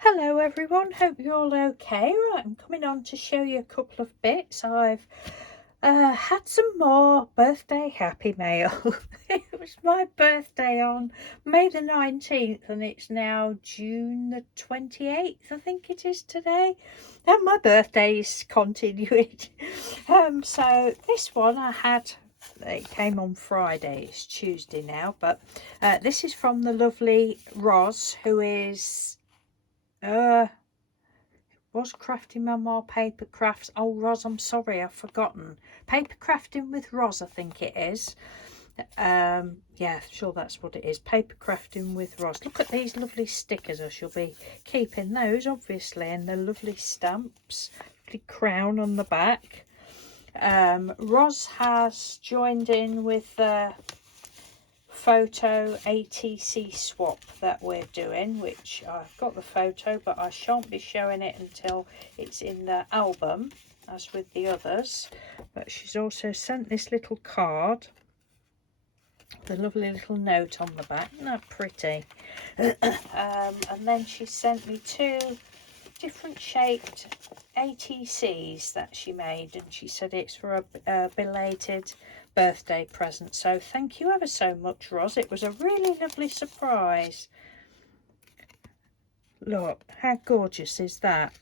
Hello everyone, hope you're all okay. Right, I'm coming on to show you a couple of bits. I've had some more birthday happy mail. It was my birthday on May the 19th and it's now June the 28th, I think it is today. And my birthday is continuing. So this one I had, it came on Friday, it's Tuesday now, but this is from the lovely Ros, who is was crafting memoir paper crafts. Oh, Ros, I'm sorry, I've forgotten. Paper crafting with Ros, I think it is. Yeah, sure, that's what it is. Paper crafting with Ros. Look at these lovely stickers. I shall be keeping those, obviously, and the lovely stamps. Lovely crown on the back. Ros has joined in with the photo ATC swap that we're doing, which I've got the photo but I shan't be showing it until it's in the album as with the others. But she's also sent this little card, the lovely little note on the back. Isn't that pretty? And then she sent me two different shaped ATCs that she made, and she said it's for a belated birthday present. So thank you ever so much, Ros. It was a really lovely surprise. Look, how gorgeous is that?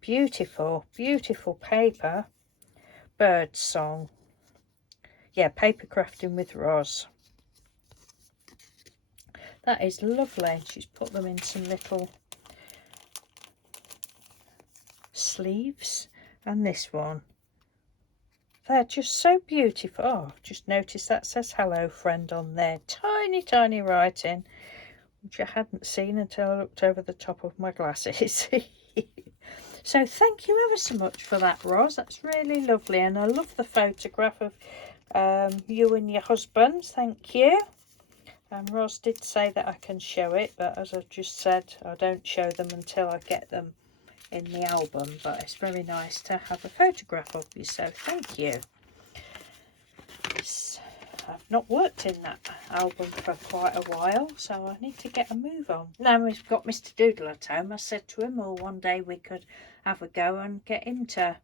Beautiful, beautiful paper. Bird song. Yeah, paper crafting with Ros. That is lovely. She's put them in some little sleeves, and this one, they're just so beautiful. Oh, I've just noticed that says hello friend on there, tiny writing, which I hadn't seen until I looked over the top of my glasses. So thank you ever so much for that, Ros. That's really lovely, and I love the photograph of you and your husband. Thank you. Ros did say that I can show it, but as I've just said, I don't show them until I get them in the album. But it's very nice to have a photograph of you, so thank you. I've not worked in that album for quite a while, so I need to get a move on. Now we've got Mr Doodle at home, I said to him, well, one day we could have a go and get him to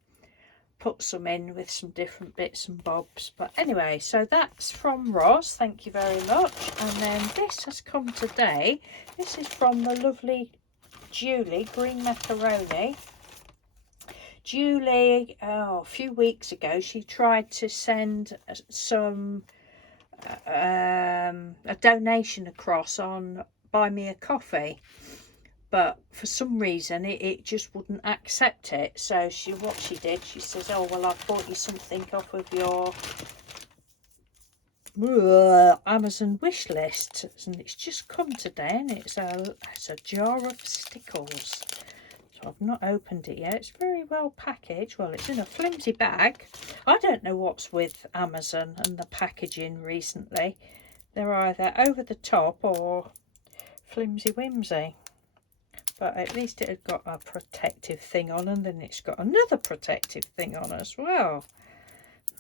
put some in with some different bits and bobs. But anyway, so that's from Ros, thank you very much. And then this has come today. This is from the lovely Julie, Green Macaroni. Julie, a few weeks ago, she tried to send some a donation across on Buy Me a Coffee, but for some reason it just wouldn't accept it. So what she did, she says, oh well, I've bought you something off of your Amazon wish list, and it's just come today, and it's a jar of stickles. So I've not opened it yet. It's very well packaged. Well, it's in a flimsy bag. I don't know what's with Amazon and the packaging recently. They're either over the top or flimsy whimsy. But at least it had got a protective thing on, and then it's got another protective thing on as well.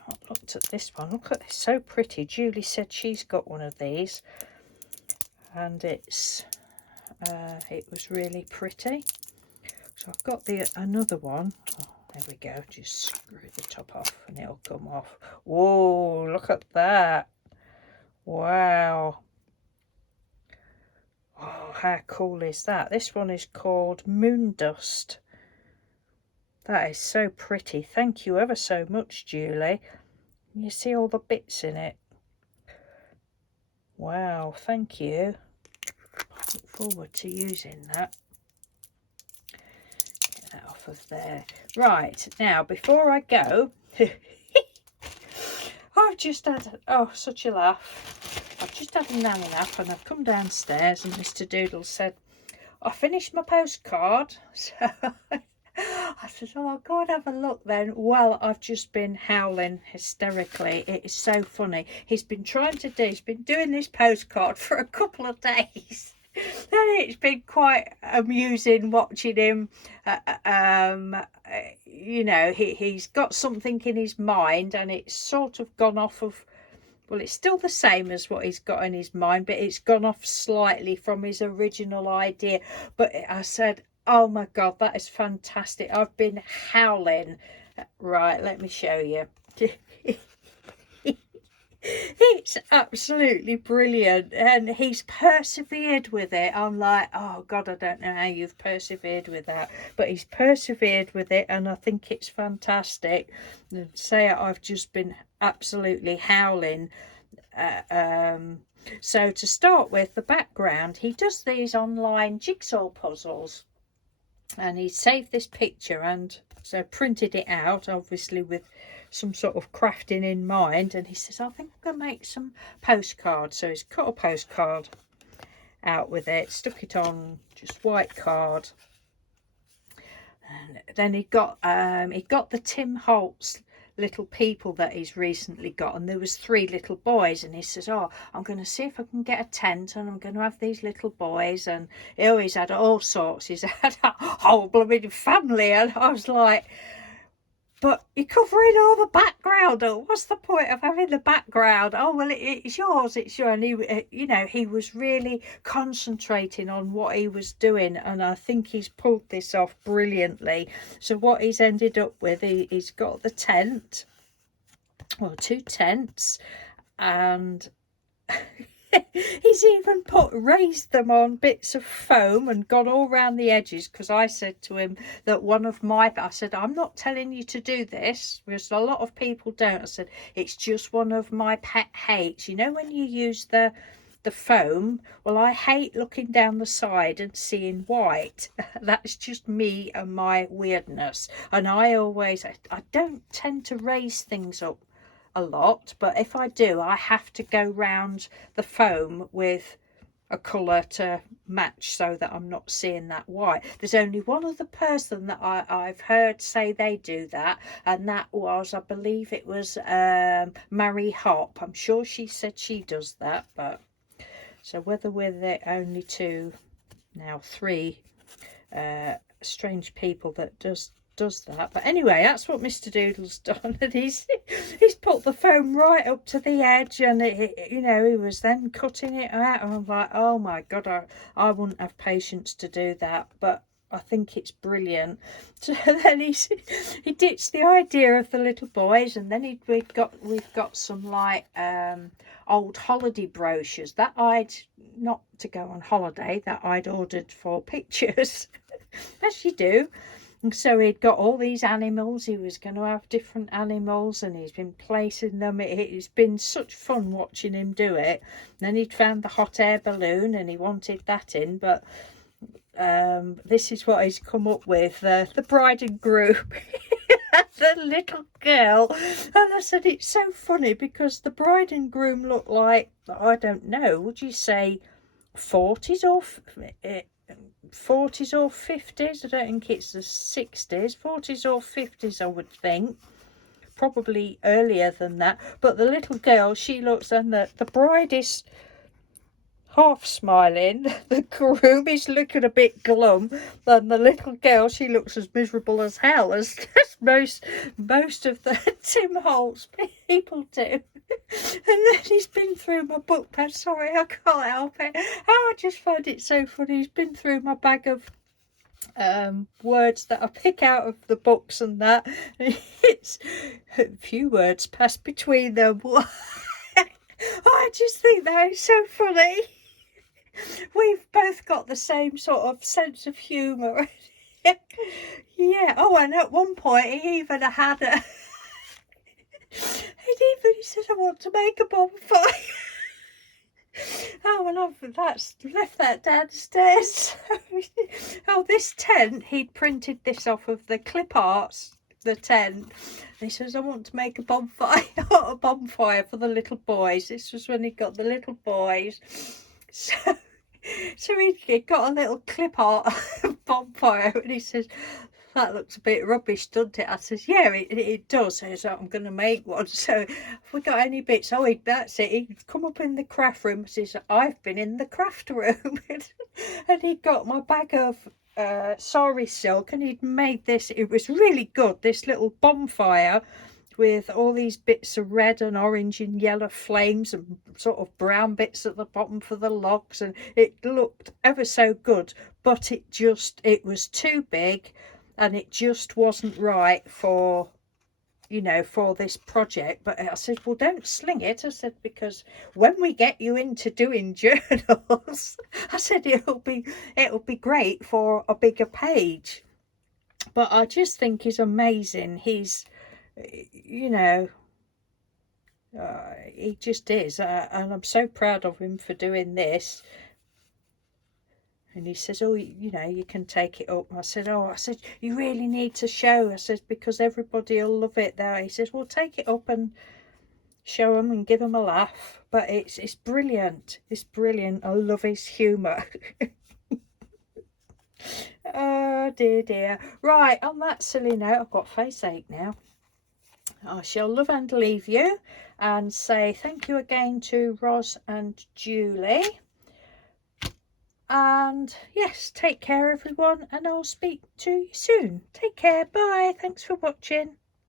Not looked at this one. Look at this, so pretty. Julie said she's got one of these, and it was really pretty. So I've got another one. Oh, there we go. Just screw the top off and it'll come off. Whoa, look at that. Wow. Oh, how cool is that? This one is called Moon Dust. That is so pretty. Thank you ever so much, Julie. You see all the bits in it. Wow, thank you. I look forward to using that. Off of there. Right, now before I go, I've just had such a laugh. I've just had a nanny nap and I've come downstairs and Mr Doodle said, I finished my postcard. So I said, oh, I'll go and have a look then. Well, I've just been howling hysterically. It is so funny. He's been doing this postcard for a couple of days. Then it's been quite amusing watching him. You know, he's got something in his mind and it's sort of gone off of well, it's still the same as what he's got in his mind, but it's gone off slightly from his original idea. But I said, oh my God, that is fantastic. I've been howling. Right, let me show you. It's absolutely brilliant, and he's persevered with it. I'm like, oh God, I don't know how you've persevered with that, but he's persevered with it, and I think it's fantastic. And say I've just been absolutely howling. So to start with, the background, he does these online jigsaw puzzles, and he saved this picture and so printed it out, obviously with some sort of crafting in mind, and he says, I think I'm gonna make some postcards. So he's cut a postcard out with it, stuck it on just white card, and then he got the Tim Holtz little people that he's recently got, and there was 3 little boys, and he says, oh, I'm going to see if I can get a tent, and I'm going to have these little boys. And he always had all sorts, he's had a whole blooming family, and I was like, but you're covering all the background. Oh, what's the point of having the background? Oh, well, it's yours, it's yours. And he, you know, he was really concentrating on what he was doing, and I think he's pulled this off brilliantly. So what he's ended up with, he's got the tent, well, 2 tents, and he's even raised them on bits of foam and gone all round the edges, because I said to him that I said, I'm not telling you to do this, because a lot of people don't. I said, it's just one of my pet hates. You know, when you use the foam, well, I hate looking down the side and seeing white. That's just me and my weirdness. And I don't tend to raise things up a lot, but if I do, I have to go round the foam with a colour to match so that I'm not seeing that white. There's only one other person that I've heard say they do that, and that was, I believe it was Mary Hop. I'm sure she said she does that, but so whether we're the only 2, now 3 strange people that does that. But anyway, that's what Mr Doodle's done, and he's put the foam right up to the edge, and you know, he was then cutting it out, and I'm like, oh my God, I wouldn't have patience to do that, but I think it's brilliant. So then he ditched the idea of the little boys, and then we've got some like old holiday brochures that I'd, not to go on holiday, that I'd ordered for pictures as you do. And so he'd got all these animals, he was going to have different animals, and he's been placing them. It's been such fun watching him do it. And then he'd found the hot air balloon, and he wanted that in, but this is what he's come up with, the bride and groom. The little girl, and I said, it's so funny because the bride and groom look like, I don't know, would you say 40s or 50s? I don't think it's the 60s, 40s or 50s, I would think, probably earlier than that. But the little girl, she looks, and the bride is half smiling, the groom is looking a bit glum, and the little girl, she looks as miserable as hell, as most of the Tim Holtz people do. And then he's been through my book bag. Sorry, I can't help it. I just find it so funny. He's been through my bag of words that I pick out of the books, and that it's a few words passed between them. I just think that is so funny. We've both got the same sort of sense of humour. Yeah. Oh, and at one point he even had a he said, I want to make a bonfire. Oh, well, I've left that downstairs. Oh, this tent, he'd printed this off of the clip arts, the tent. And he says, I want to make a bonfire. A bonfire for the little boys. This was when he got the little boys. So he got a little clip art bonfire, and he says, that looks a bit rubbish, doesn't it? I says, yeah, it does. So I'm going to make one. So if we got any bits, that's it. He'd come up in the craft room and says, I've been in the craft room. And he got my bag of sari silk, and he'd made this. It was really good, this little bonfire with all these bits of red and orange and yellow flames and sort of brown bits at the bottom for the logs, and it looked ever so good, but it was too big and it just wasn't right for, you know, for this project. But I said, well, don't sling it. I said, because when we get you into doing journals, I said it'll be great for a bigger page. But I just think he's amazing. He's, you know, he just is, and I'm so proud of him for doing this. And he says, oh, you know, you can take it up. I said, you really need to show. I said, because everybody will love it there. He says, well, take it up and show them and give them a laugh. But it's brilliant. It's brilliant. I love his humour. Oh dear. Right, on that silly note, I've got face ache now. I shall love and leave you and say thank you again to Ros and Julie. And yes, take care everyone, and I'll speak to you soon. Take care. Bye. Thanks for watching.